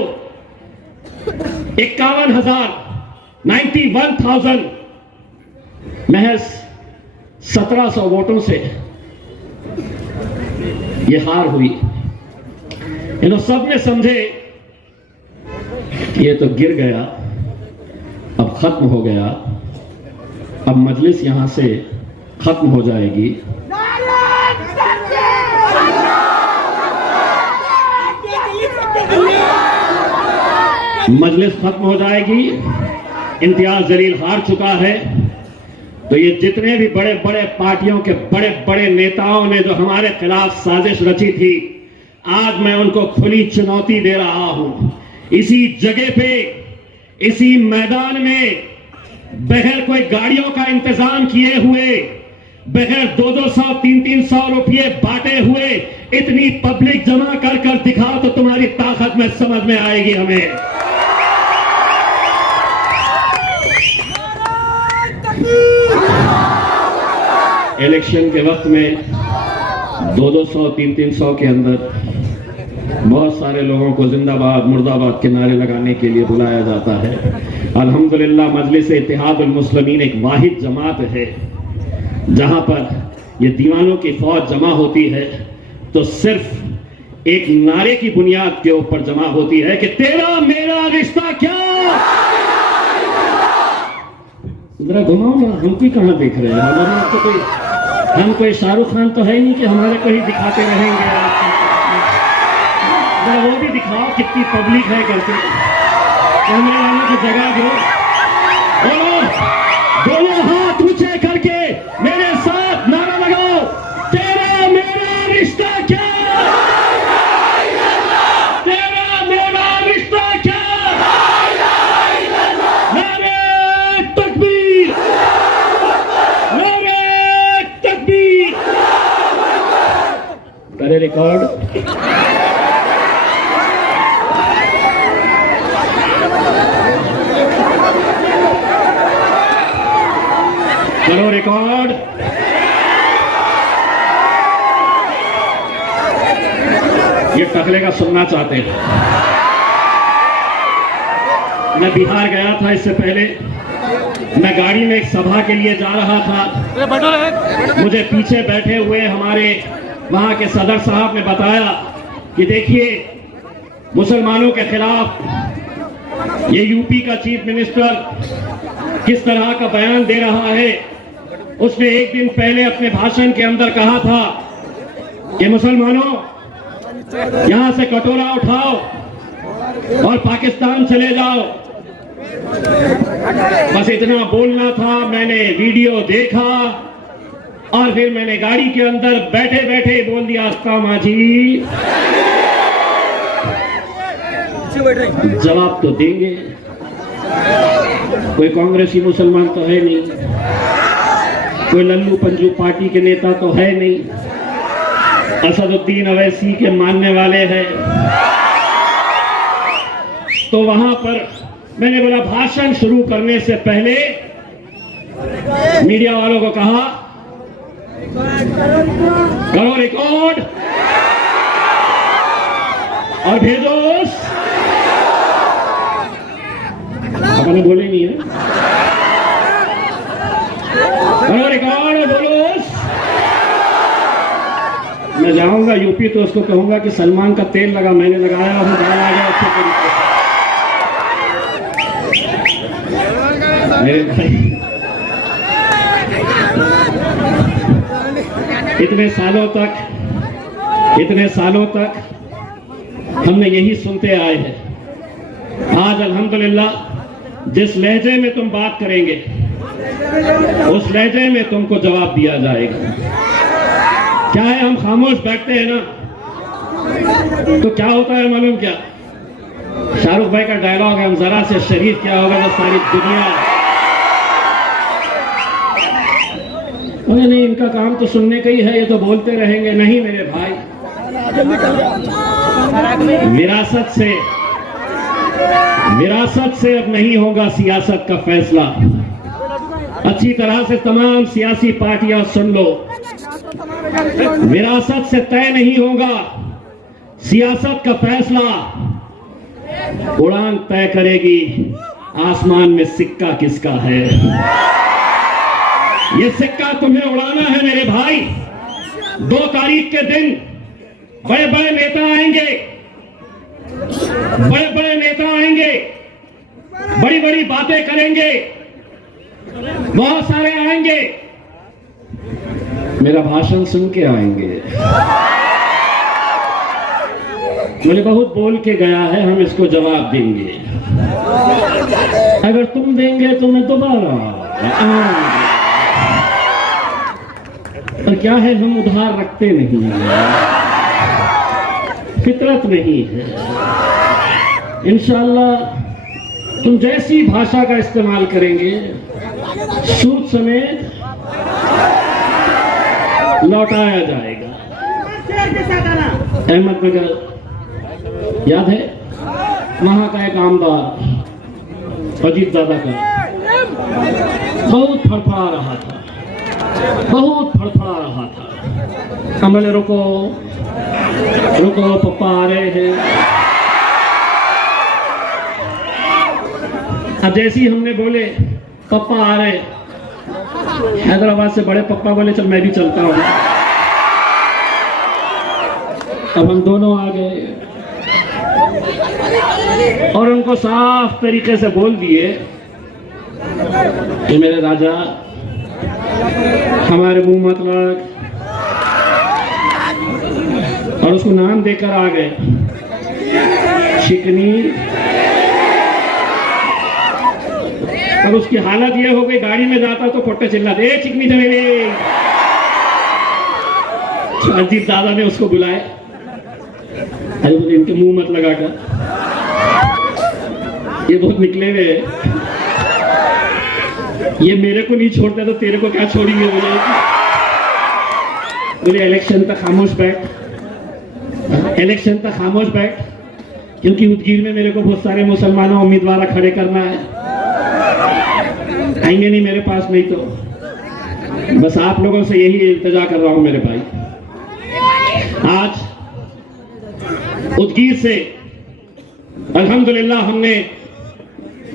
91,000 महज 1700 वोटों से ये हार हुई। इन सब ने समझे कि ये तो गिर गया, अब खत्म हो गया, अब मजलिस यहां से खत्म हो जाएगी। मजलिस खत्म हो जाएगी, इम्तियाज जलील हार चुका है। तो ये जितने भी बड़े बड़े पार्टियों के बड़े बड़े नेताओं ने जो हमारे खिलाफ साजिश रची थी, आज मैं उनको खुली चुनौती दे रहा हूं। इसी जगह पे, इसी मैदान में बगैर कोई गाड़ियों का इंतजाम किए हुए, बगैर 200, 300 रुपये बांटे हुए इतनी पब्लिक जमा कर कर दिखाओ तो तुम्हारी ताकत में समझ में आएगी हमें। इलेक्शन के वक्त में 200, 300 के अंदर बहुत सारे लोगों को जिंदाबाद मुर्दाबाद के नारे लगाने के लिए बुलाया जाता है। अल्हम्दुलिल्लाह मजलिस इत्तेहादुल मुस्लिमीन एक वाहिद जमात है जहां पर ये दीवानों की फौज जमा होती है तो सिर्फ एक नारे की बुनियाद के ऊपर जमा होती है कि तेरा मेरा रिश्ता क्या। जरा घुमाओ ना, हम कोई कहां देख रहे हैं? हमारे तो कोई, हम कोई शाहरुख खान तो है नहीं कि हमारे को ही दिखाते रहेंगे। जरा वो भी दिखाओ कितनी पब्लिक है करके, कैमरे वालों को जगह दो। बोलो, दोनों हाथ ऊंचे करके मेरे साथ नारा लगाओ, तेरा मेरा रिश्ता क्या, तेरा मेरा रिश्ता क्या। नारे तकबीर, नारे तकबीर। करे रिकॉर्ड। करो रिकॉर्ड। ये टकले का सुनना चाहते हैं। मैं बिहार गया था इससे पहले, मैं गाड़ी में एक सभा के लिए जा रहा था। मुझे पीछे बैठे हुए हमारे वहां के सदर साहब ने बताया कि देखिए मुसलमानों के खिलाफ ये यूपी का चीफ मिनिस्टर किस तरह का बयान दे रहा है। उसने एक दिन पहले अपने भाषण के अंदर कहा था कि मुसलमानों यहां से कटोरा उठाओ और पाकिस्तान चले जाओ। बस इतना बोलना था। मैंने वीडियो देखा और फिर मैंने गाड़ी के अंदर बैठे बैठे बोल दिया, अस्ता माजी जवाब तो देंगे। कोई कांग्रेसी मुसलमान तो है नहीं, कोई लल्लू पंजू पार्टी के नेता तो है नहीं, असदुद्दीन अवैसी के मानने वाले हैं। तो वहां पर मैंने बोला, भाषण शुरू करने से पहले मीडिया वालों को कहा, करो रिकॉर्ड और भेजो। अपने बोले नहीं है, करो रिकॉर्ड और बोलो। मैं जाऊंगा यूपी तो उसको कहूंगा कि सलमान का तेल लगा, मैंने लगाया हूं, बाल आ गया अच्छे तरीके से। मेरे भाई इतने सालों तक हमने यही सुनते आए हैं। आज अल्हम्दुलिल्लाह जिस लहजे में तुम बात करेंगे उस लहजे में तुमको जवाब दिया जाएगा। क्या है, हम खामोश बैठते हैं ना तो क्या होता है मालूम क्या? शाहरुख भाई का डायलॉग है, हम जरा से शरीफ क्या होगा तो सारी दुनिया। नहीं, इनका काम तो सुनने का ही है, ये तो बोलते रहेंगे। नहीं मेरे भाई, विरासत से अब नहीं होगा सियासत का फैसला। अच्छी तरह से तमाम सियासी पार्टियां सुन लो, विरासत से तय नहीं होगा सियासत का फैसला। उड़ान तय करेगी आसमान में सिक्का किसका है। ये सिक्का तुम्हें उड़ाना है मेरे भाई। 2 तारीख के दिन बड़े बड़े नेता आएंगे, बड़ी बड़ी बातें करेंगे, बहुत सारे आएंगे, मेरा भाषण सुन के आएंगे। मैंने बहुत बोल के गया है, हम इसको जवाब देंगे। अगर तुम देंगे तो मैं दोबारा आऊंगा। पर क्या है, हम उधार रखते नहीं हैं, फितरत नहीं है। इंशाअल्लाह तुम जैसी भाषा का इस्तेमाल करेंगे सूद समेत लौटाया जाएगा। अहमदनगर याद है, वहां का एक आमदार अजीत दादा का बहुत फड़फड़ा रहा था, हम बोले रुको पप्पा आ रहे हैं। अब जैसे ही हमने बोले पप्पा आ रहे, हैदराबाद से बड़े पप्पा बोले चल मैं भी चलता हूँ। अब हम दोनों आ गए और उनको साफ तरीके से बोल दिए कि मेरे राजा, हमारे मुंह मत लग, और उसको नाम देकर आ गए, शिकनी। अब उसकी हालत ये हो गई, गाड़ी में जाता तो फोटे चिल्लाते, ए चिकनी चमेली। अजीत दादा ने उसको बुलाए, अरे बोले इनके मुंह मत लगा कर, ये बहुत निकले हुए हैं, ये मेरे को नहीं छोड़ते तो तेरे को क्या छोड़ेंगे। बोले इलेक्शन तक खामोश बैठ, इलेक्शन तक खामोश बैठ, क्योंकि उदगीर में मेरे को बहुत सारे मुसलमानों उम्मीदवार खड़े करना है, आएंगे नहीं मेरे पास, नहीं तो बस आप लोगों से यही इल्तिजा कर रहा हूं मेरे भाई। आज उदगीर से अल्हम्दुलिल्लाह हमने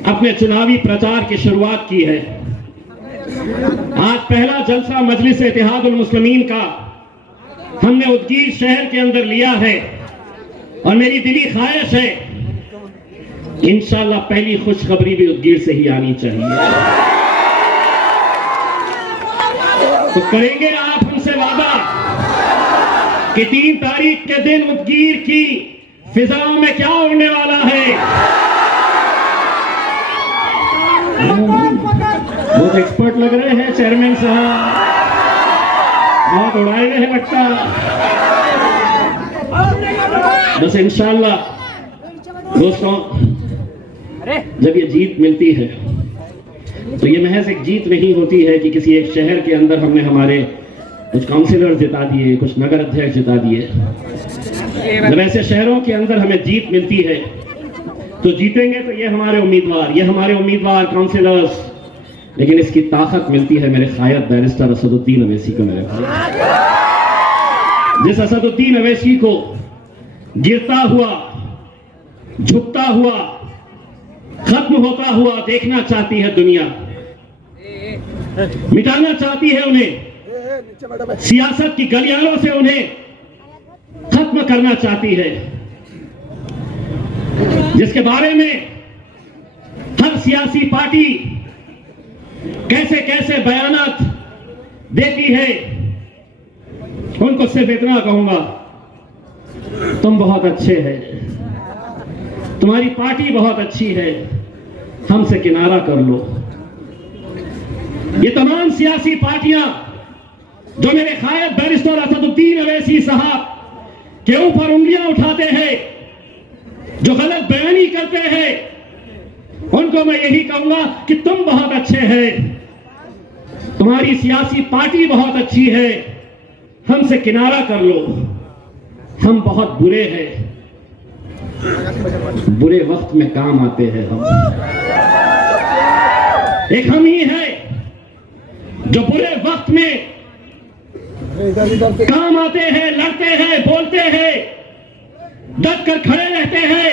अपने चुनावी प्रचार की शुरुआत की है। आज पहला जलसा मजलिस इत्तेहादुल मुस्लिमीन का हमने उदगीर शहर के अंदर लिया है और मेरी दिली ख्वाहिश है इंशाअल्लाह पहली खुशखबरी भी उदगीर से ही आनी चाहिए। तो करेंगे आप हमसे वादा कि 3 तारीख के दिन उदगीर की फिजाओं में क्या उड़ने वाला है। बहुत एक्सपर्ट लग रहे हैं चेयरमैन साहब, बहुत उड़ाए हुए हैं लगता। बस इंशाअल्लाह दोस्तों, जब ये जीत मिलती है तो ये महज एक जीत नहीं होती है कि किसी एक शहर के अंदर हमने हमारे कुछ काउंसिलर जिता दिए, कुछ नगर अध्यक्ष जिता दिए। जब ऐसे शहरों के अंदर हमें जीत मिलती है तो जीतेंगे तो ये हमारे उम्मीदवार काउंसिलर्स, लेकिन इसकी ताकत मिलती है मेरे कायद बैरिस्टर असदुद्दीन अवैसी को। मेरे भाई, जिस असदुद्दीन अवैसी को गिरता हुआ, झुकता हुआ, खत्म होता हुआ देखना चाहती है दुनिया, मिटाना चाहती है उन्हें, सियासत की गलियारों से उन्हें खत्म करना चाहती है, जिसके बारे में हर सियासी पार्टी कैसे कैसे बयानात देती है, उनको सिर्फ इतना कहूंगा, तुम बहुत अच्छे हैं, तुम्हारी पार्टी बहुत अच्छी है, हमसे किनारा कर लो। ये तमाम सियासी पार्टियां जो मेरे कायद बैरिस्टर असदुद्दीन अवैसी साहब के ऊपर उंगलियां उठाते हैं, जो गलत बयानी करते हैं, उनको मैं यही कहूंगा कि तुम बहुत अच्छे हैं, तुम्हारी सियासी पार्टी बहुत अच्छी है, हमसे किनारा कर लो, हम बहुत बुरे हैं, बुरे वक्त में काम आते हैं हम। एक हम ही है जो बुरे वक्त में काम आते हैं, लड़ते हैं, बोलते हैं, डट कर खड़े रहते हैं।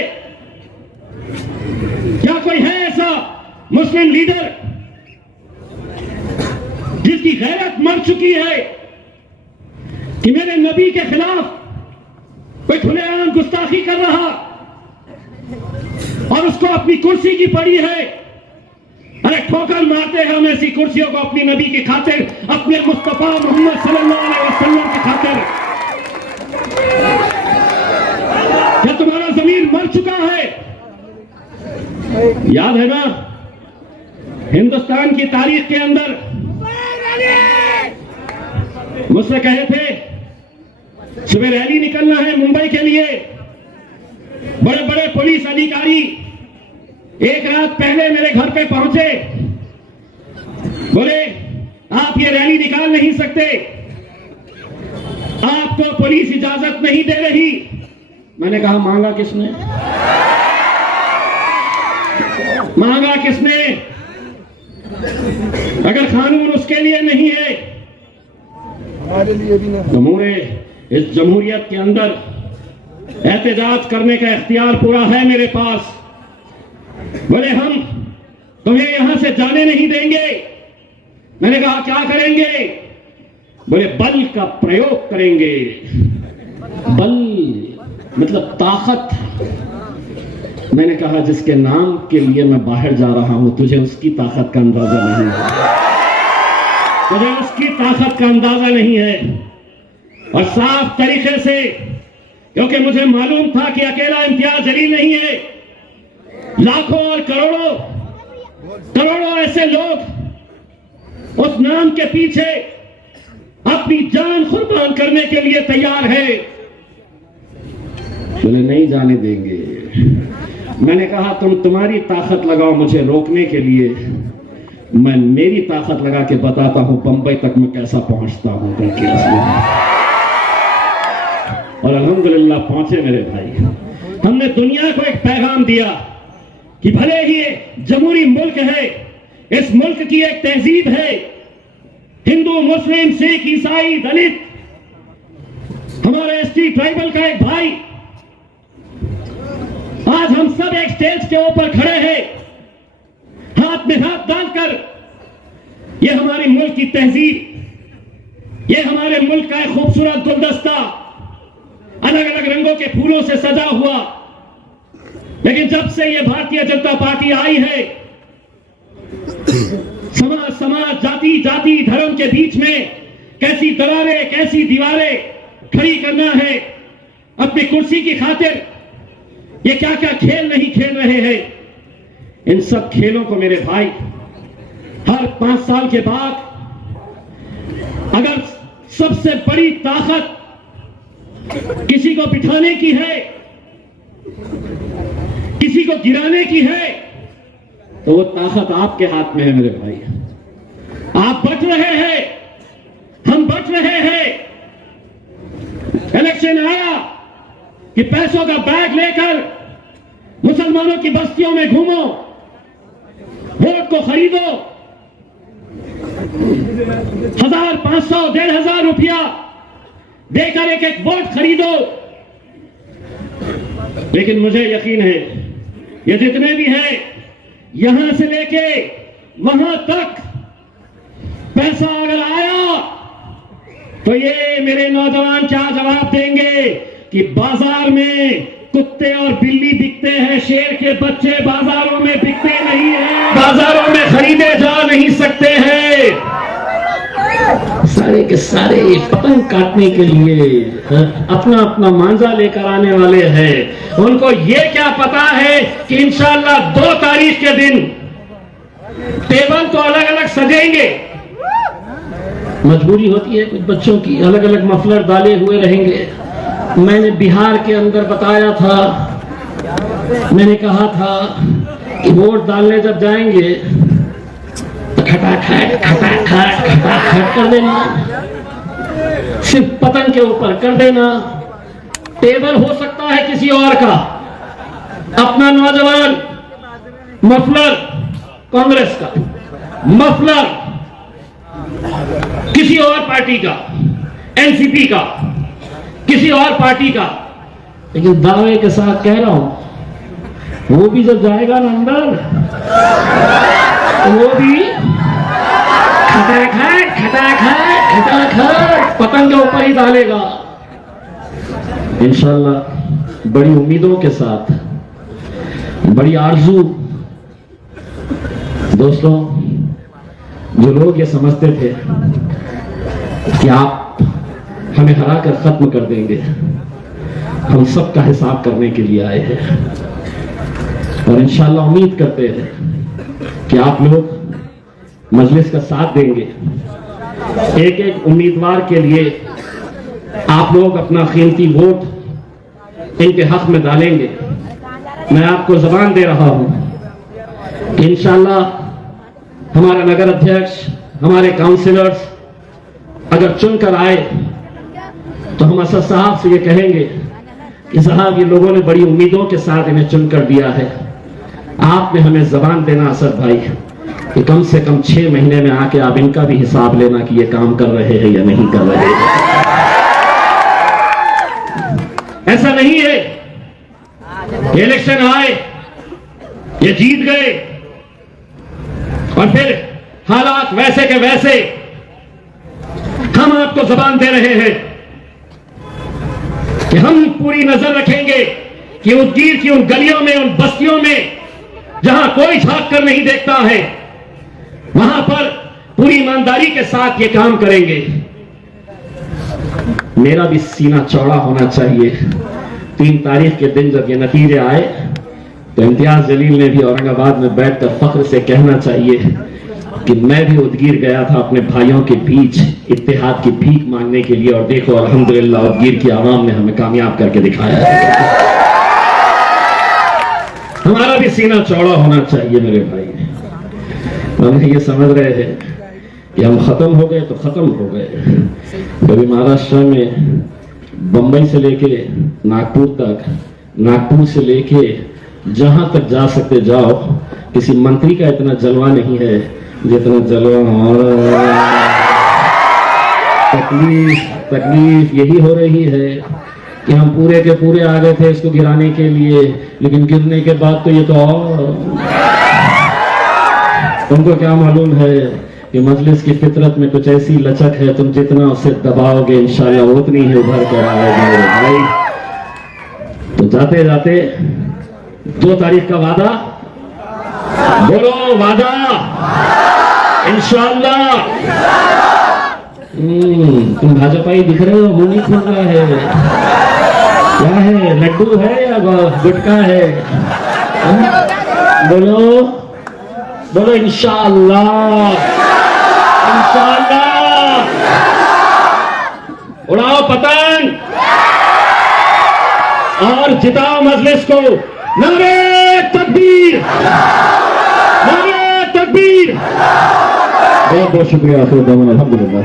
क्या कोई है ऐसा मुस्लिम लीडर जिसकी गैरत मर चुकी है कि मेरे नबी के खिलाफ कोई खुलेआम गुस्ताखी कर रहा और उसको अपनी कुर्सी की पड़ी है? अरे ठोकर मारते हैं हम ऐसी कुर्सियों को अपनी नबी की खातिर, अपने मुस्तफा मोहम्मद सल्लल्लाहु अलैहि वसल्लम की खातिर। क्या तुम्हारा ज़मीर मर चुका है? याद है ना हिंदुस्तान की तारीख के अंदर मुझसे कहे थे सुबह रैली निकलना है मुंबई के लिए, बड़े बड़े पुलिस अधिकारी एक रात पहले मेरे घर पे पहुंचे, बोले आप ये रैली निकाल नहीं सकते, आपको पुलिस इजाजत नहीं दे रही। मैंने कहा मांगा किसने? मांगा किसने? अगर कानून उसके लिए नहीं है, हमारे लिए भी नहीं। इस जमहूरियत के अंदर एहतजाज करने का इख्तियार पूरा है मेरे पास। बोले हम तुम्हें यहां से जाने नहीं देंगे। मैंने कहा क्या करेंगे? बोले बल का प्रयोग करेंगे। बल मतलब ताकत। मैंने कहा जिसके नाम के लिए मैं बाहर जा रहा हूं, तुझे उसकी ताकत का अंदाजा नहीं है, तुझे उसकी ताकत का अंदाजा नहीं है। और साफ तरीके से, क्योंकि मुझे मालूम था कि अकेला इम्तियाज जलील नहीं है, लाखों और करोड़ों करोड़ों ऐसे लोग उस नाम के पीछे अपनी जान कुर्बान करने के लिए तैयार है। बोले नहीं जाने देंगे। मैंने कहा तुम तुम्हारी ताकत लगाओ मुझे रोकने के लिए, मैं मेरी ताकत लगा के बताता हूं बंबई तक मैं कैसा पहुंचता हूं करके। और अल्हम्दुलिल्लाह पहुंचे मेरे भाई। हमने दुनिया को एक पैगाम दिया कि भले ही जमहूरी मुल्क है, इस मुल्क की एक तहजीब है, हिंदू मुस्लिम सिख ईसाई दलित, हमारे एसटी ट्राइबल का एक भाई, आज हम सब एक स्टेज के ऊपर खड़े हैं, हाथ में हाथ डालकर। ये हमारे मुल्क की तहजीब, ये हमारे मुल्क का एक खूबसूरत गुलदस्ता, अलग अलग रंगों के फूलों से सजा हुआ। लेकिन जब से ये भारतीय जनता पार्टी आई है, समाज जाति जाति धर्म के बीच में कैसी दरारें कैसी दीवारें खड़ी करना है अपनी कुर्सी की खातिर, ये क्या क्या खेल नहीं खेल रहे हैं। इन सब खेलों को मेरे भाई हर 5 साल के बाद अगर सबसे बड़ी ताकत किसी को बिठाने की है, किसी को गिराने की है, तो वो ताकत आपके हाथ में है मेरे भाई। आप बच रहे हैं, हम बच रहे हैं। इलेक्शन आया कि पैसों का बैग लेकर मुसलमानों की बस्तियों में घूमो, वोट को खरीदो, 1000, 500, 1500 रुपया देकर एक एक वोट खरीदो। लेकिन मुझे यकीन है ये जितने भी हैं, यहां से लेके वहां तक पैसा अगर आया तो ये मेरे नौजवान क्या जवाब देंगे कि बाजार में कुत्ते और बिल्ली बिकते हैं, शेर के बच्चे बाजारों में बिकते नहीं हैं, बाजारों में खरीदे जा नहीं सकते हैं। सारे के सारे पतंग काटने के लिए अपना अपना मांझा लेकर आने वाले हैं। उनको ये क्या पता है कि इंशाअल्लाह 2 तारीख के दिन टेबल तो अलग अलग सजेंगे। मजबूरी होती है कुछ बच्चों की, अलग अलग मफलर डाले हुए रहेंगे। मैंने बिहार के अंदर बताया था, मैंने कहा था कि वोट डालने जब जाएंगे तो खटाखट खटाखट खटाखट कर देना, सिर्फ पतंग के ऊपर कर देना। टेबल हो सकता है किसी और का, अपना नौजवान मफलर कांग्रेस का, मफलर किसी और पार्टी का, एनसीपी का, किसी और पार्टी का। लेकिन दावे के साथ कह रहा हूं, वो भी जब जाएगा ना अंदर, तो वो भी खटाखट खटाखट खटाखट पतंग के ऊपर ही डालेगा। इंशाअल्लाह बड़ी उम्मीदों के साथ, बड़ी आरज़ू। दोस्तों, जो लोग ये समझते थे कि आप हमें हरा कर खत्म कर देंगे, हम सब का हिसाब करने के लिए आए हैं। और इंशाअल्लाह उम्मीद करते हैं कि आप लोग मजलिस का साथ देंगे। एक एक उम्मीदवार के लिए आप लोग अपना कीमती वोट इनके हक में डालेंगे। मैं आपको जबान दे रहा हूं कि इंशाअल्लाह हमारा नगर अध्यक्ष, हमारे काउंसिलर्स अगर चुनकर आए तो हम असद साहब से ये कहेंगे कि साहब ये लोगों ने बड़ी उम्मीदों के साथ इन्हें चुनकर दिया है, आपने हमें जबान देना असद भाई कि कम से कम 6 महीने में आके आप इनका भी हिसाब लेना कि ये काम कर रहे हैं या नहीं कर रहे हैं। ऐसा नहीं है इलेक्शन आए, ये जीत गए और फिर हालात वैसे के वैसे, हम आपको जबान दे रहे हैं कि हम पूरी नजर रखेंगे कि उदगीर की उन गलियों में, उन बस्तियों में जहां कोई झांक कर नहीं देखता है, वहां पर पूरी ईमानदारी के साथ ये काम करेंगे। मेरा भी सीना चौड़ा होना चाहिए। 3 तारीख के दिन जब ये नतीजे आए तो इम्तियाज जलील ने भी औरंगाबाद में बैठकर फख्र से कहना चाहिए कि मैं भी उदगीर गया था अपने भाइयों के बीच इत्तेहाद की भीख मांगने के लिए, और देखो अल्हम्दुलिल्लाह उदगीर की आवाम ने हमें कामयाब करके दिखाया है। हमारा भी सीना चौड़ा होना चाहिए मेरे भाई। हम ये समझ रहे हैं कि हम खत्म हो गए तो खत्म हो गए। कभी महाराष्ट्र में बंबई से लेके नागपुर तक, नागपुर से लेके जहां तक जा सकते जाओ, किसी मंत्री का इतना जलवा नहीं है जितना जलवा तकलीफ यही हो रही है कि हम पूरे के पूरे आ गए थे इसको गिराने के लिए, लेकिन गिरने के बाद तो ये तो और तुमको क्या मालूम है कि मजलिस की फितरत में कुछ ऐसी लचक है, तुम जितना उसे दबाओगे इंशाल्लाह उतनी ही उभर कर आएगी मेरे भाई। तो जाते जाते 2 तारीख का वादा बोलो, वादा इंशाल्लाह। तुम भाजपाई दिख रहे हो, मुंह नहीं खुल रहा है, क्या है, लड्डू है या गुटखा है? बोलो बोलो इंशाल्लाह, इंशाल्लाह। उड़ाओ पतंग और जिताओ मजलिस को। नारे तकबीर, नारे तकबीर। बहुत बहुत शुक्रिया। अल्हम्दुलिल्लाह।